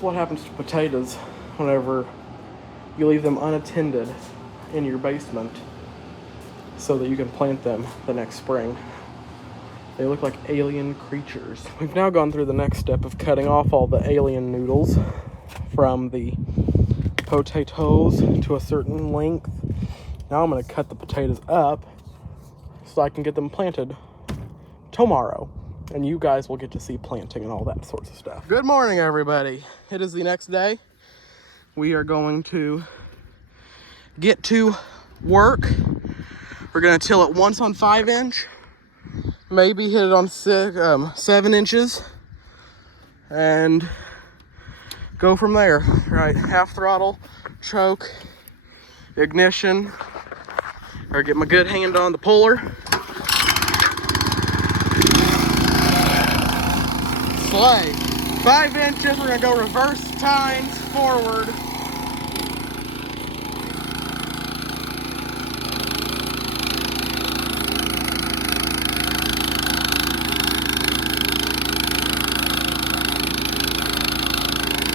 is what happens to potatoes whenever you leave them unattended in your basement so that you can plant them the next spring. They look like alien creatures. We've now gone through the next step of cutting off all the alien noodles from the potatoes to a certain length. Now I'm going to cut the potatoes up so I can get them planted tomorrow. And you guys will get to see planting and all that sorts of stuff. Good morning, everybody. It is the next day. We are going to get to work. We're going to till it once on 5-inch. Maybe hit it on 7 inches. And go from there. Right, half throttle, choke, ignition. Or get my good hand on the puller. Slay. 5 inches, we're gonna go reverse tines forward.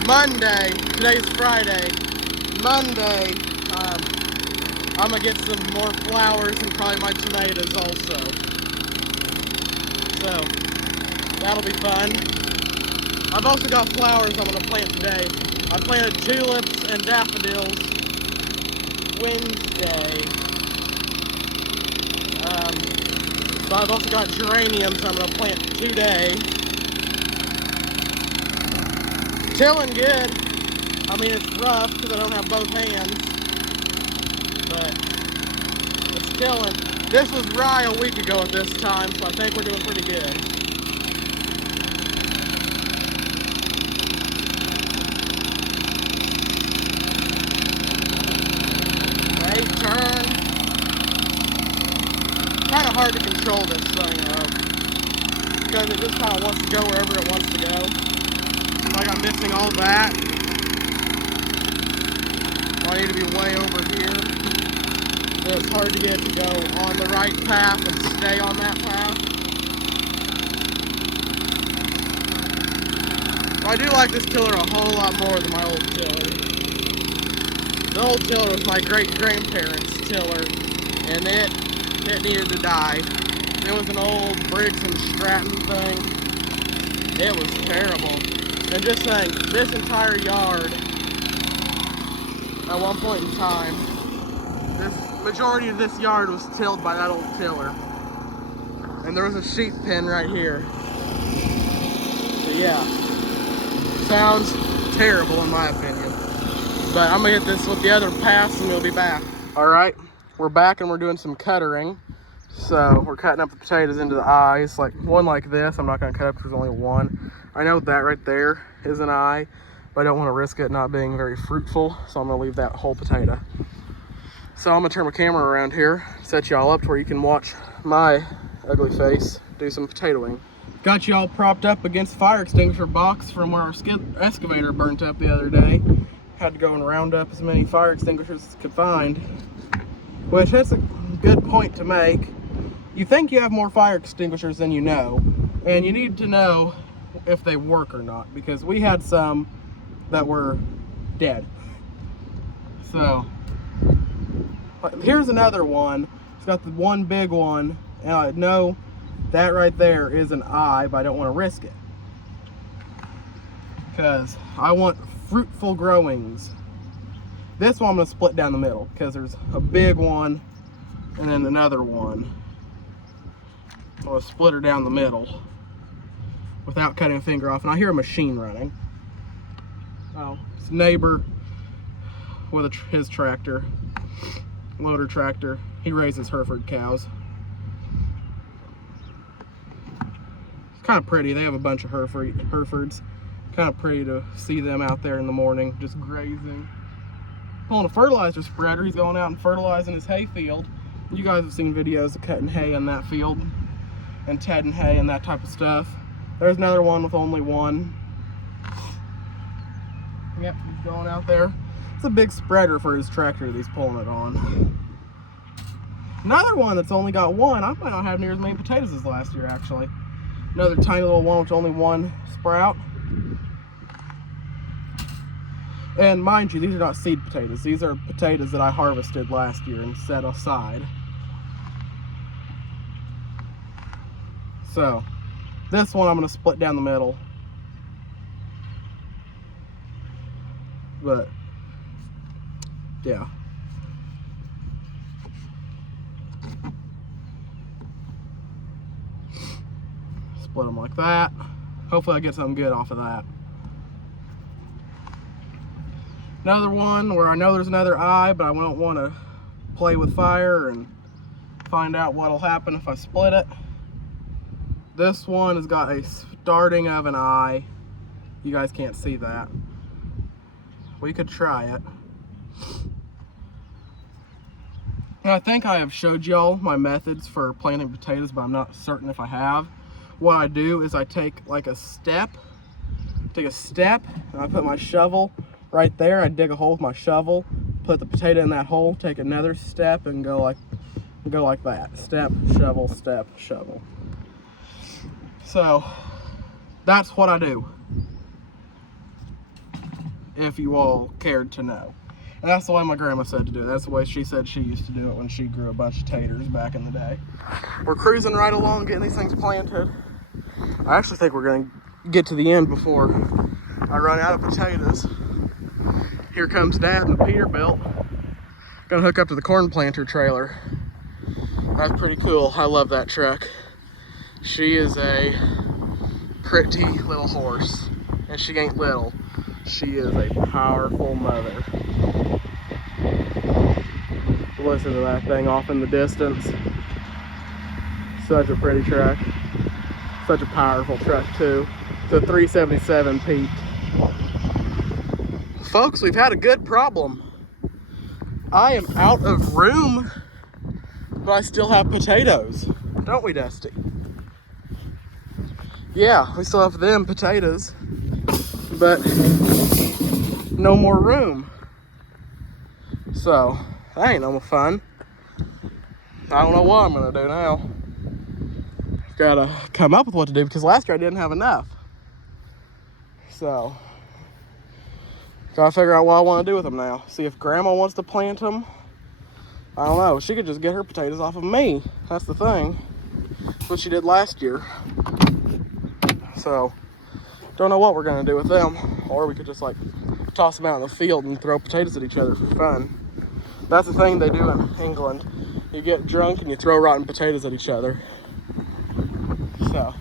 Monday, today's Friday. Monday, I'm gonna get some more flowers and probably my tomatoes also. So, that'll be fun. I've also got flowers I'm gonna plant today. I planted tulips and daffodils Wednesday. So I've also got geraniums I'm gonna plant today. Tilling good. I mean, it's rough because I don't have both hands, but it's tilling. This was rye a week ago at this time, so I think we're doing pretty good. Right turn. Kind of hard to control this thing though, because it just kind of wants to go wherever it wants to go. Like I'm missing all that. I need to be way over here. So it's hard to get to go on the right path and stay on that path. I do like this tiller a whole lot more than my old tiller. The old tiller was my great-grandparents' tiller, and it needed to die. It was an old Briggs and Stratton thing. It was terrible. And just saying, this entire yard, at one point in time, this majority of this yard was tilled by that old tiller. And there was a sheep pen right here. So yeah, sounds terrible in my opinion. But I'm gonna hit this with the other pass and we'll be back. All right, we're back and we're doing some cuttering. So we're cutting up the potatoes into the eyes, like one like this. I'm not gonna cut up because there's only one. I know that right there is an eye, but I don't want to risk it not being very fruitful, so I'm gonna leave that whole potato. So I'm gonna turn my camera around here, set y'all up to where you can watch my ugly face do some potatoing. Got y'all propped up against the fire extinguisher box from where our excavator burnt up the other day. Had to go and round up as many fire extinguishers as could find, which that's a good point to make. You think you have more fire extinguishers than you know, and you need to know if they work or not, because we had some that were dead. So here's another one. It's got the one big one, and I know that right there is an eye, but I don't want to risk it because I want fruitful growings. This one I'm going to split down the middle because there's a big one and then another one. I'm going to split her down the middle without cutting a finger off. And I hear a machine running. Oh, it's a neighbor with his tractor, loader tractor. He raises Hereford cows. It's kind of pretty. They have a bunch of Herefords. Kind of pretty to see them out there in the morning, just grazing. Pulling a fertilizer spreader. He's going out and fertilizing his hay field. You guys have seen videos of cutting hay in that field and tedding hay and that type of stuff. There's another one with only one. Yep, he's going out there. It's a big spreader for his tractor that he's pulling it on. Another one that's only got one. I might not have near as many potatoes as last year, actually. Another tiny little one with only one sprout. And mind you, these are not seed potatoes. These are potatoes that I harvested last year and set aside. So, this one I'm going to split down the middle. But, yeah. Split them like that. Hopefully I get something good off of that. Another one where I know there's another eye, but I don't want to play with fire and find out what'll happen if I split it. This one has got a starting of an eye. You guys can't see that. We could try it. And I think I have showed y'all my methods for planting potatoes, but I'm not certain if I have. What I do is I take like a step, and I put my shovel right there. I dig a hole with my shovel, put the potato in that hole, take another step, and go like that. Step, shovel, step, shovel. So that's what I do, if you all cared to know. And that's the way my grandma said to do it. That's the way she said she used to do it when she grew a bunch of taters back in the day. We're cruising right along, getting these things planted. I actually think we're gonna get to the end before I run out of potatoes. Here comes Dad in the Peterbilt. Gonna hook up to the corn planter trailer. That's pretty cool. I love that truck. She is a pretty little horse. And she ain't little. She is a powerful mother. Listen to that thing off in the distance. Such a pretty truck. Such a powerful truck too. It's a 377 Pete. Folks, we've had a good problem. I am out of room, but I still have potatoes. Don't we, Dusty? Yeah, we still have them potatoes, but no more room. So, that ain't no more fun. I don't know what I'm gonna do now. Gotta come up with what to do, because last year I didn't have enough. So, gotta figure out what I want to do with them now. See if Grandma wants to plant them. I don't know. She could just get her potatoes off of me. That's the thing. That's what she did last year. So, don't know what we're gonna do with them. Or we could just like toss them out in the field and throw potatoes at each other for fun. That's the thing they do in England. You get drunk and you throw rotten potatoes at each other. So,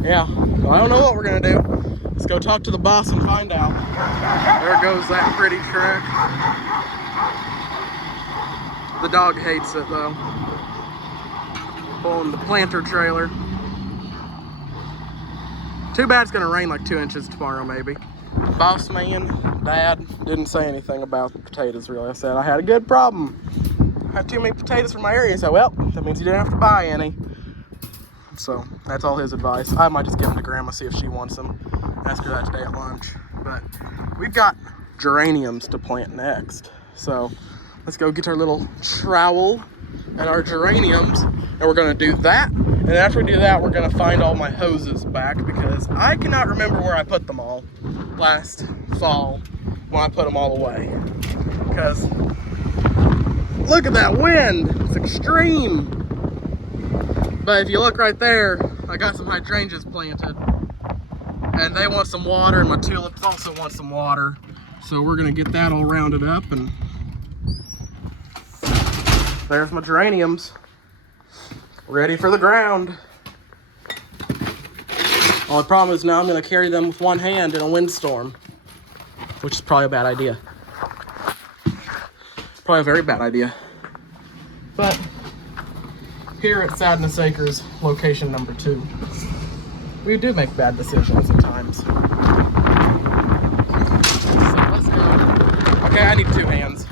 yeah. Well, I don't know what we're gonna do. Let's go talk to the boss and find out. There goes that pretty truck. The dog hates it though. Pulling the planter trailer. Too bad it's gonna rain like 2 inches tomorrow maybe. Boss man, Dad, didn't say anything about the potatoes really. I said I had a good problem. I had too many potatoes for my area. He said, well, that means you didn't have to buy any. So that's all his advice. I might just give them to Grandma, see if she wants them. Ask her that today at lunch. But we've got geraniums to plant next. So let's go get our little trowel and our geraniums, and we're gonna do that. And after we do that, we're gonna find all my hoses back, because I cannot remember where I put them all last fall when I put them all away. Because look at that wind, it's extreme. But if you look right there, I got some hydrangeas planted. And they want some water, and my tulips also want some water. So we're gonna get that all rounded up, and there's my geraniums. Ready for the ground. Only problem is now I'm gonna carry them with one hand in a windstorm, which is probably a bad idea. Probably a very bad idea. But here at Sadness Acres, location number 2, we do make bad decisions at times. So let's go. Okay, I need 2 hands.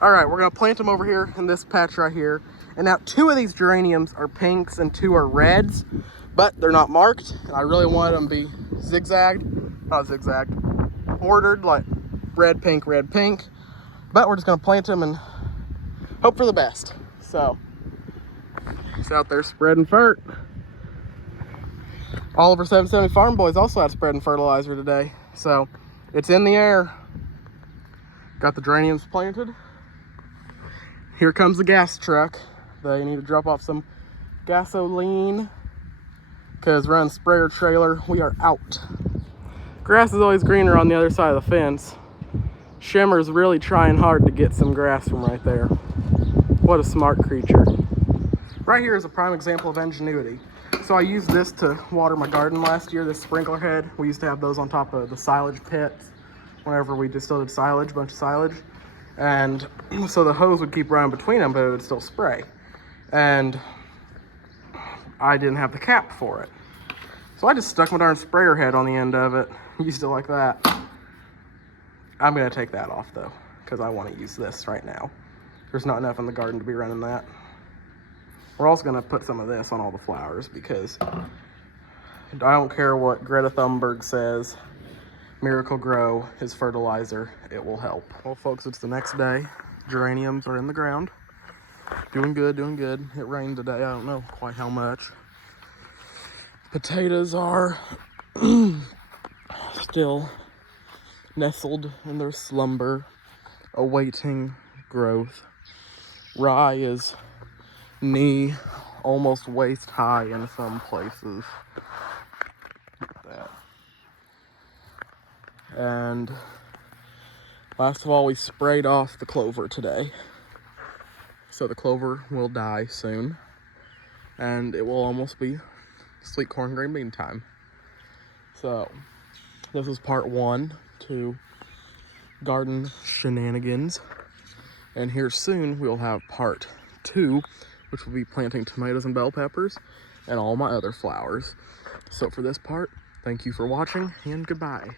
All right, we're gonna plant them over here in this patch right here. And now 2 of these geraniums are pinks and 2 are reds, but they're not marked. And I really wanted them to be ordered like red, pink. But we're just gonna plant them and hope for the best. So, it's out there spreading fert. Oliver 770 Farm Boys also had spreading fertilizer today. So, it's in the air. Got the geraniums planted. Here comes the gas truck. They need to drop off some gasoline because we're on sprayer trailer. We are out. Grass is always greener on the other side of the fence. Shimmer's really trying hard to get some grass from right there. What a smart creature. Right here is a prime example of ingenuity. So I used this to water my garden last year, this sprinkler head. We used to have those on top of the silage pits whenever we distilled silage, bunch of silage. And so the hose would keep running between them, but it would still spray. And I didn't have the cap for it. So I just stuck my darn sprayer head on the end of it, used it like that. I'm gonna take that off though, because I wanna use this right now. There's not enough in the garden to be running that. We're also gonna put some of this on all the flowers because I don't care what Greta Thunberg says, Miracle Grow is fertilizer, it will help. Well folks, it's the next day. Geraniums are in the ground. Doing good, doing good. It rained today, I don't know quite how much. Potatoes are still nestled in their slumber, awaiting growth. Rye is knee, almost waist high in some places. Look at that. And last of all, we sprayed off the clover today. So the clover will die soon. And it will almost be sweet corn green bean time. So this is part 1 to garden shenanigans. And here soon we'll have part 2, which will be planting tomatoes and bell peppers and all my other flowers. So for this part, thank you for watching and goodbye.